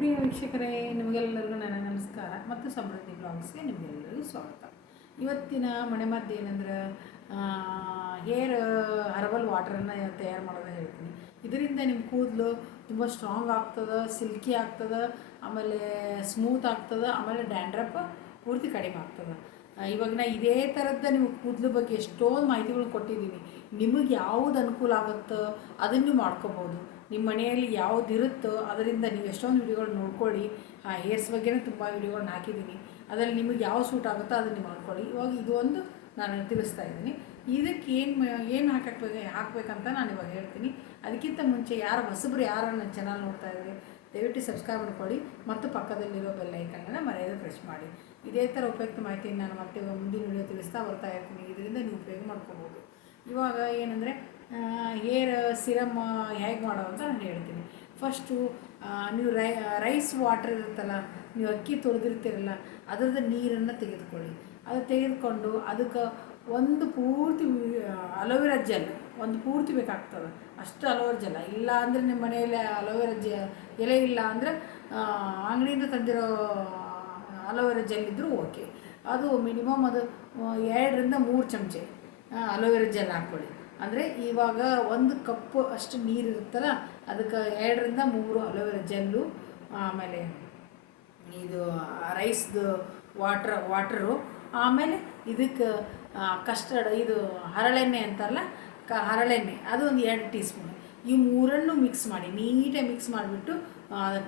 ಪ್ರಿಯ ವೀಕ್ಷಕರೇ, ನಿಮಗೆಲ್ಲರಿಗೂ ನನ್ನ ನಮಸ್ಕಾರ ಮತ್ತು ಸಮೃದ್ಧಿ ಬ್ಲಾಗ್ಸ್ಗೆ ನಿಮಗೆಲ್ಲರಿಗೂ ಸ್ವಾಗತ. ಇವತ್ತಿನ ಮನೆಮದ್ದು ಏನಂದ್ರೆ ಹೇರ್ ಹರ್ಬಲ್ ವಾಟರನ್ನು ತಯಾರು ಮಾಡೋದನ್ನು ಹೇಳ್ತೀನಿ. ಇದರಿಂದ ನಿಮ್ಮ ಕೂದಲು ತುಂಬ ಸ್ಟ್ರಾಂಗ್ ಆಗ್ತದೆ, ಸಿಲ್ಕಿ ಆಗ್ತದೆ, ಆಮೇಲೆ ಸ್ಮೂತ್ ಆಗ್ತದೆ, ಆಮೇಲೆ ಡ್ಯಾಂಡ್ರಫ್ ಪೂರ್ತಿ ಕಡಿಮೆ ಆಗ್ತದೆ. ಇವಾಗ ನಾ ಇದೇ ಥರದ್ದು ನಿಮ್ಮ ಕೂದಲು ಬಗ್ಗೆ ಎಷ್ಟೊಂದು ಮಾಹಿತಿಗಳು ಕೊಟ್ಟಿದ್ದೀನಿ. ನಿಮಗೆ ಯಾವುದು ಅನುಕೂಲ ಆಗುತ್ತೋ ಅದನ್ನು ಮಾಡ್ಕೋಬೋದು. ನಿಮ್ಮ ಮನೆಯಲ್ಲಿ ಯಾವುದು ಇರುತ್ತೋ ಅದರಿಂದ ನೀವು ಎಷ್ಟೊಂದು ವಿಡಿಯೋಗಳು ನೋಡ್ಕೊಳ್ಳಿ. ಹೇರ್ಸ್ ಬಗ್ಗೆನೇ ತುಂಬ ವಿಡಿಯೋಗಳನ್ನ ಹಾಕಿದ್ದೀನಿ. ಅದರಲ್ಲಿ ನಿಮಗೆ ಯಾವ ಸೂಟ್ ಆಗುತ್ತೋ ಅದನ್ನು ಮಾಡ್ಕೊಳ್ಳಿ. ಇವಾಗ ಇದು ಒಂದು ನಾನು ತಿಳಿಸ್ತಾ ಇದ್ದೀನಿ. ಇದಕ್ಕೆ ಏನು ಹಾಕಬೇಕಂತ ನಾನು ಇವಾಗ ಹೇಳ್ತೀನಿ. ಅದಕ್ಕಿಂತ ಮುಂಚೆ ಹೊಸಬ್ರು ಯಾರು ನನ್ನ ಚಾನಲ್ ನೋಡ್ತಾ ಇದ್ದಾರೆ, ದಯವಿಟ್ಟು ಸಬ್ಸ್ಕ್ರೈಬ್ ಮಾಡ್ಕೊಳ್ಳಿ ಮತ್ತು ಪಕ್ಕದಲ್ಲಿರೋ ಬೆಲ್ ಐಕನ್ನ ಮರೆಯದೆ ಪ್ರೆಸ್ ಮಾಡಿ. ಇದೇ ಥರ ಉಪಯುಕ್ತ ಮಾಹಿತಿಯನ್ನು ನಾನು ಮತ್ತೆ ಮುಂದಿನ ವಿಡಿಯೋ ತಿಳಿಸ್ತಾ ಬರ್ತಾ ಇರ್ತೀನಿ. ಇದರಿಂದ ನೀವು ಉಪಯೋಗ ಮಾಡ್ಕೋಬೋದು. ಇವಾಗ ಏನಂದರೆ ಹೇರ್ ಸಿರಮ್ ಹೇಗೆ ಮಾಡೋದು ಅಂತ ನಾನು ಹೇಳ್ತೀನಿ. ಫಸ್ಟು ನೀವು ರೈಸ್ ವಾಟರ್ ಇರುತ್ತಲ್ಲ, ನೀವು ಅಕ್ಕಿ ತೊಳೆದಿರ್ತೀರಲ್ಲ, ಅದರದ್ದು ನೀರನ್ನು ತೆಗೆದುಕೊಳ್ಳಿ. ಅದು ತೆಗೆದುಕೊಂಡು ಅದಕ್ಕೆ ಒಂದು ಪೂರ್ತಿ ಅಲೋವೆರಾ ಜೆಲ್ ಒಂದು ಪೂರ್ತಿ ಬೇಕಾಗ್ತದೆ. ಅಷ್ಟು ಅಲೋವೆರಾ ಜೆಲ್ ಇಲ್ಲ ಅಂದರೆ ನಿಮ್ಮ ಮನೆಯಲ್ಲಿ ಅಲೋವೆರಾ ಎಲೆ ಇಲ್ಲ ಅಂದರೆ ಅಂಗಡಿಯಿಂದ ತಂದಿರೋ ಅಲೋವೆರಾ ಜೆಲ್ ಇದ್ದರೂ ಓಕೆ. ಅದು ಮಿನಿಮಮ್ ಅದು 2ರಿಂದ 3 ಚಮಚೆ ಅಲೋವೆರಾ ಜೆಲ್ ಹಾಕ್ಕೊಳ್ಳಿ. ಅಂದರೆ ಇವಾಗ 1 ಕಪ್ ಅಷ್ಟು ನೀರು ಇರುತ್ತಲ್ಲ, ಅದಕ್ಕೆ 2ರಿಂದ 3 ಅಲೋವೆರಾ ಜೆಲ್ಲು, ಆಮೇಲೆ ಇದು ರೈಸ್ದು ವಾಟರು, ಆಮೇಲೆ ಇದಕ್ಕೆ ಕಸ್ಟರ್ಡ್ ಇದು ಹರಳೆಣ್ಣೆ ಅಂತಾರಲ್ಲ, ಹರಳೆಣ್ಣೆ ಅದು ಒಂದು 2 ಟೀ ಸ್ಪೂನ್. ಈ ಮೂರನ್ನು ಮಿಕ್ಸ್ ಮಾಡಿ, ನೀಟಾಗಿ ಮಿಕ್ಸ್ ಮಾಡಿಬಿಟ್ಟು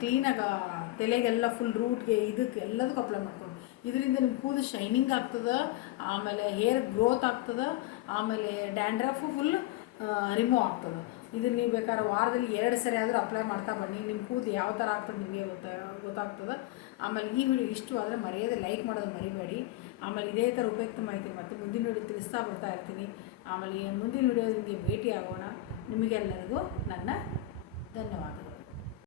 ಕ್ಲೀನಾಗಿ ತಲೆಗೆಲ್ಲ ಫುಲ್ ರೂಟ್ಗೆ ಇದಕ್ಕೆ ಎಲ್ಲದಕ್ಕೂ ಅಪ್ಲೈ ಮಾಡ್ಕೊಂಡು, ಇದರಿಂದ ನಿಮ್ಮ ಕೂದಲು ಶೈನಿಂಗ್ ಆಗ್ತದೆ, ಆಮೇಲೆ ಹೇರ್ ಗ್ರೋತ್ ಆಗ್ತದೆ, ಆಮೇಲೆ ಡ್ಯಾಂಡ್ರಫು ಫುಲ್ ರಿಮೂವ್ ಆಗ್ತದೆ. ಇದನ್ನು ನೀವು ಬೇಕಾದ್ರೆ ವಾರದಲ್ಲಿ 2 ಸರಿ ಆದರೂ ಅಪ್ಲೈ ಮಾಡ್ತಾ ಬನ್ನಿ. ನಿಮ್ಮ ಕೂದಲು ಯಾವ ಥರ ಆಗ್ತದೆ ನಿಮಗೆ ಗೊತ್ತಾಗ್ತದೆ. ಆಮೇಲೆ ಈ ವಿಡಿಯೋ ಇಷ್ಟವಾದರೆ ಮರೆಯದೆ ಲೈಕ್ ಮಾಡೋದು ಮರಿಬೇಡಿ. ಆಮೇಲೆ ಇದೇ ಥರ ಉಪಯುಕ್ತ ಮಾಹಿತಿ ಮತ್ತು ಮುಂದಿನ ವಿಡಿಯೋ ತಿಳಿಸ್ತಾ ಬರ್ತಾ ಇರ್ತೀನಿ. ಆಮೇಲೆ ಮುಂದಿನ ವಿಡಿಯೋ ನಿಮಗೆ ಭೇಟಿ ಆಗೋಣ. ನಿಮಗೆಲ್ಲರಿಗೂ ನನ್ನ ಧನ್ಯವಾದಗಳು.